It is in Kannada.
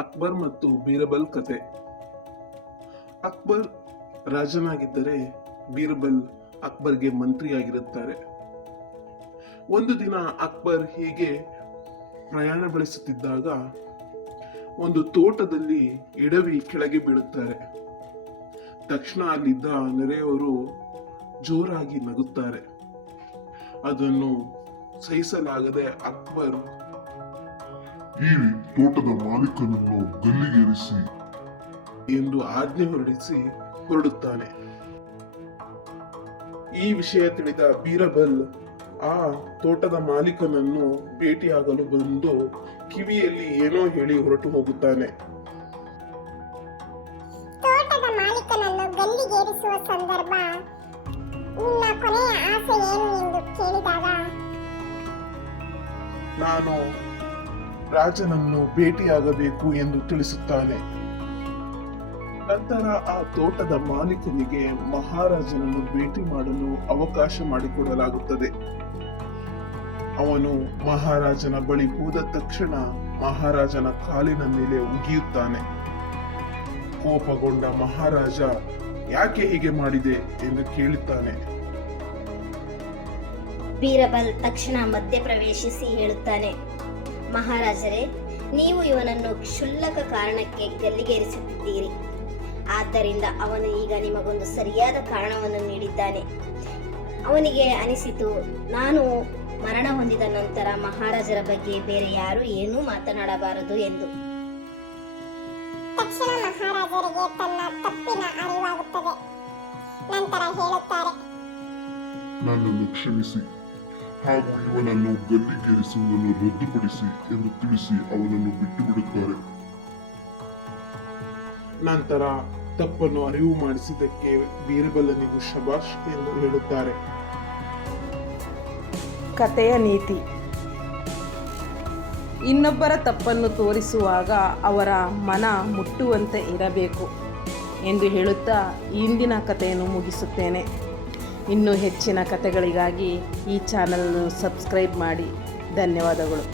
ಅಕ್ಬರ್ ಮತ್ತು ಬೀರಬಲ್ ಕತೆ. ಅಕ್ಬರ್ ರಾಜನಾಗಿದ್ದರೆ ಬೀರಬಲ್ ಅಕ್ಬರ್ಗೆ ಮಂತ್ರಿಯಾಗಿರುತ್ತಾರೆ. ಒಂದು ದಿನ ಅಕ್ಬರ್ ಹೀಗೆ ಪ್ರಯಾಣ ಬೆಳೆಸುತ್ತಿದ್ದಾಗ ಒಂದು ತೋಟದಲ್ಲಿ ಎಡವಿ ಕೆಳಗೆ ಬೀಳುತ್ತಾರೆ. ತಕ್ಷಣ ಅಲ್ಲಿದ್ದ ನೆರೆಯವರು ಜೋರಾಗಿ ನಗುತ್ತಾರೆ. ಅದನ್ನು ಸಹಿಸಲಾಗದೆ ಅಕ್ಬರ್ ಈ ತೋಟದ ಮಾಲೀಕನನ್ನು ಗಲ್ಲಿಗೇರಿಸಿ ಎಂದು ಆಜ್ಞೆ ಹೊರಡುತ್ತಾನೆ. ಈ ವಿಷಯ ತಿಳಿದ ಬೀರಬಲ್ ಆ ತೋಟದ ಮಾಲೀಕನನ್ನು ಭೇಟಿಯಾಗಲು ಬಂದು ಕಿವಿಯಲ್ಲಿ ಏನೋ ಹೇಳಿ ಹೊರಟು ಹೋಗುತ್ತಾನೆ. ತೋಟದ ಮಾಲೀಕನನ್ನು ಗಲ್ಲಿಗೇರಿಸುವ ಸಂದರ್ಭ ನಿನ್ನ ಕೊನೆಯ ಆಸೆ ಏನು ಎಂದು ಕೇಳಿದಾಗ, ನಾನು ರಾಜನನ್ನು ಭೇಟಿಯಾಗಬೇಕು ಎಂದು ತಿಳಿಸುತ್ತಾನೆ. ನಂತರ ಆ ತೋಟದ ಮಾಲೀಕನಿಗೆ ಮಹಾರಾಜನನ್ನು ಭೇಟಿ ಮಾಡಲು ಅವಕಾಶ ಮಾಡಿಕೊಡಲಾಗುತ್ತದೆ. ಅವನು ಮಹಾರಾಜನ ಬಳಿ ಹೋದ ತಕ್ಷಣ ಮಹಾರಾಜನ ಕಾಲಿನ ಮೇಲೆ ಉಗಿಯುತ್ತಾನೆ. ಕೋಪಗೊಂಡ ಮಹಾರಾಜ ಯಾಕೆ ಹೀಗೆ ಮಾಡಿದೆ ಎಂದು ಕೇಳುತ್ತಾನೆ. ಬೀರಬಲ್ ತಕ್ಷಣ ಮಧ್ಯಪ್ರವೇಶಿಸಿ ಹೇಳುತ್ತಾನೆ, ಮಹಾರಾಜರೇ, ನೀವು ಇವನನ್ನು ಕ್ಷುಲ್ಲಕ ಕಾರಣಕ್ಕೆ ಗಲ್ಲಿಗೇರಿಸುತ್ತಿದ್ದೀರಿ. ಆದ್ದರಿಂದ ಅವನು ಈಗ ನಿಮಗೊಂದು ಸರಿಯಾದ ಕಾರಣವನ್ನು ನೀಡಿದ್ದಾನೆ. ಅವನಿಗೆ ಅನಿಸಿತು, ನಾನು ಮರಣ ಹೊಂದಿದ ನಂತರ ಮಹಾರಾಜರ ಬಗ್ಗೆ ಬೇರೆ ಯಾರು ಏನೂ ಮಾತನಾಡಬಾರದು ಎಂದು. ತಕ್ಷಣ ಮಹಾರಾಜರಿಗೆ ತನ್ನ ತಪ್ಪಿನ ಅರಿವಾಗುತ್ತದೆ. ನಂತರ ಹೇಳುತ್ತಾರೆ, ನನ್ನನ್ನು ಕ್ಷಮಿಸಿ ಹಾಗೂ ಇವನನ್ನು ಗಲ್ಲಿಗೇರಿಸುವುದನ್ನು ರದ್ದುಪಡಿಸಿ ಎಂದು ತಿಳಿಸಿ ಅವನನ್ನು ಬಿಟ್ಟು ಬಿಡುತ್ತಾರೆ. ನಂತರ ತಪ್ಪನ್ನು ಅರಿವು ಮಾಡಿಸಿದ್ದಕ್ಕೆ ಬೀರಬಲನಿಗೂ ಶಬಾಷ್ ಎಂದು ಹೇಳುತ್ತಾರೆ. ಕಥೆಯ ನೀತಿ: ಇನ್ನೊಬ್ಬರ ತಪ್ಪನ್ನು ತೋರಿಸುವಾಗ ಅವರ ಮನ ಮುಟ್ಟುವಂತೆ ಇರಬೇಕು ಎಂದು ಹೇಳುತ್ತಾ ಇಂದಿನ ಕಥೆಯನ್ನು ಮುಗಿಸುತ್ತೇನೆ. ಇನ್ನೂ ಹೆಚ್ಚಿನ ಕಥೆಗಳಿಗಾಗಿ ಈ ಚಾನಲನ್ನು ಸಬ್ಸ್ಕ್ರೈಬ್ ಮಾಡಿ. ಧನ್ಯವಾದಗಳು.